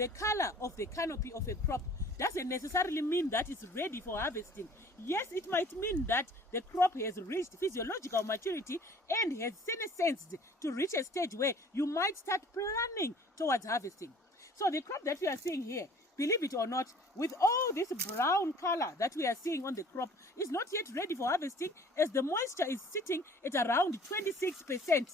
the color of the canopy of a crop doesn't necessarily mean that it's ready for harvesting. Yes, it might mean that the crop has reached physiological maturity and has senesced to reach a stage where you might start planning towards harvesting. So the crop that we are seeing here, believe it or not, with all this brown color that we are seeing on the crop, is not yet ready for harvesting, as the moisture is sitting at around 26%.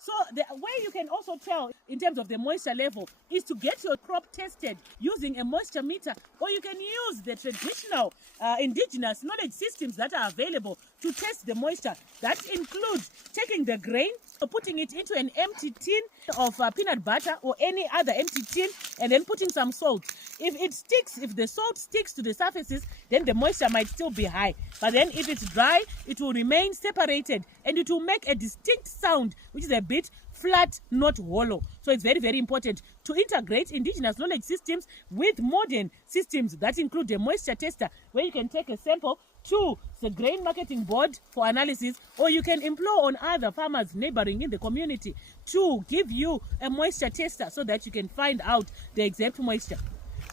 So the way you can also tell in terms of the moisture level is to get your crop tested using a moisture meter, or you can use the traditional indigenous knowledge systems that are available to test the moisture. That includes taking the grain or putting it into an empty tin of peanut butter or any other empty tin, and then putting some salt. If it sticks, if the salt sticks to the surfaces, then the moisture might still be high. But then if it's dry, it will remain separated and it will make a distinct sound, which is a bit flat, not hollow. So it's very, very important to integrate indigenous knowledge systems with modern systems that include a moisture tester, where you can take a sample to the grain marketing board for analysis, or you can implore on other farmers neighboring in the community to give you a moisture tester so that you can find out the exact moisture.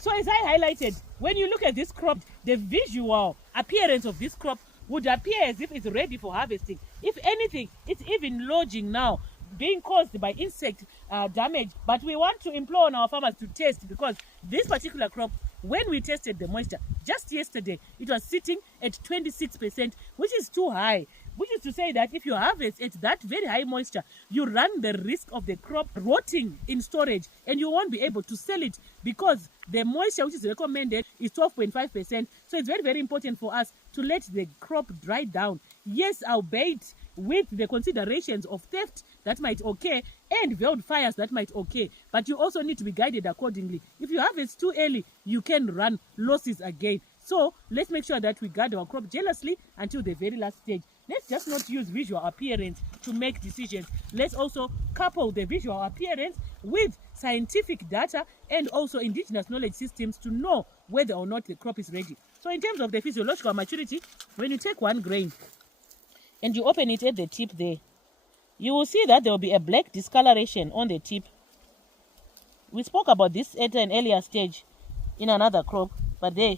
So as I highlighted, when you look at this crop, the visual appearance of this crop would appear as if it's ready for harvesting. If anything, it's even lodging now, being caused by insect damage. But we want to implore on our farmers to test, because this particular crop, when we tested the moisture just yesterday, it was sitting at 26%, which is too high. Which is to say that if you harvest at that very high moisture, you run the risk of the crop rotting in storage, and you won't be able to sell it, because the moisture which is recommended is 12.5%. So it's very, very important for us to let the crop dry down. Yes, albeit with the considerations of theft that might occur and wildfires that might occur, but you also need to be guided accordingly. If you harvest too early, you can run losses again. So let's make sure that we guard our crop jealously until the very last stage. Let's just not use visual appearance to make decisions. Let's also couple the visual appearance with scientific data and also indigenous knowledge systems to know whether or not the crop is ready. So in terms of the physiological maturity, when you take one grain and you open it at the tip there, you will see that there will be a black discoloration on the tip. We spoke about this at an earlier stage in another crop, but there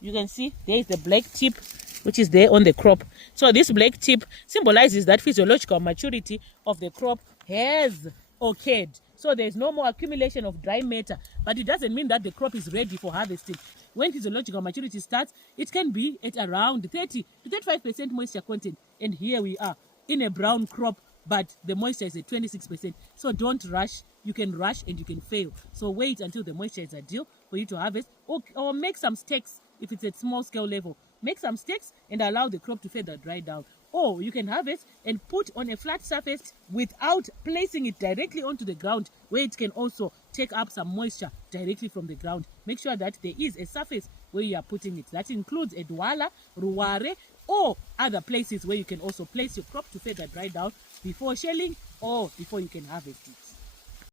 you can see there is the black tip which is there on the crop. So this black tip symbolizes that physiological maturity of the crop has occurred. So there's no more accumulation of dry matter, but it doesn't mean that the crop is ready for harvesting. When physiological maturity starts, it can be at around 30 to 35% moisture content. And here we are in a brown crop, but the moisture is at 26%. So don't rush. You can rush and you can fail. So wait until the moisture is ideal for you to harvest, or make some stakes if it's at small scale level. Make some stakes and allow the crop to further dry down. Or you can harvest and put on a flat surface without placing it directly onto the ground, where it can also take up some moisture directly from the ground. Make sure that there is a surface where you are putting it. That includes a Douala, Ruware, or other places where you can also place your crop to further dry down before shelling or before you can harvest it.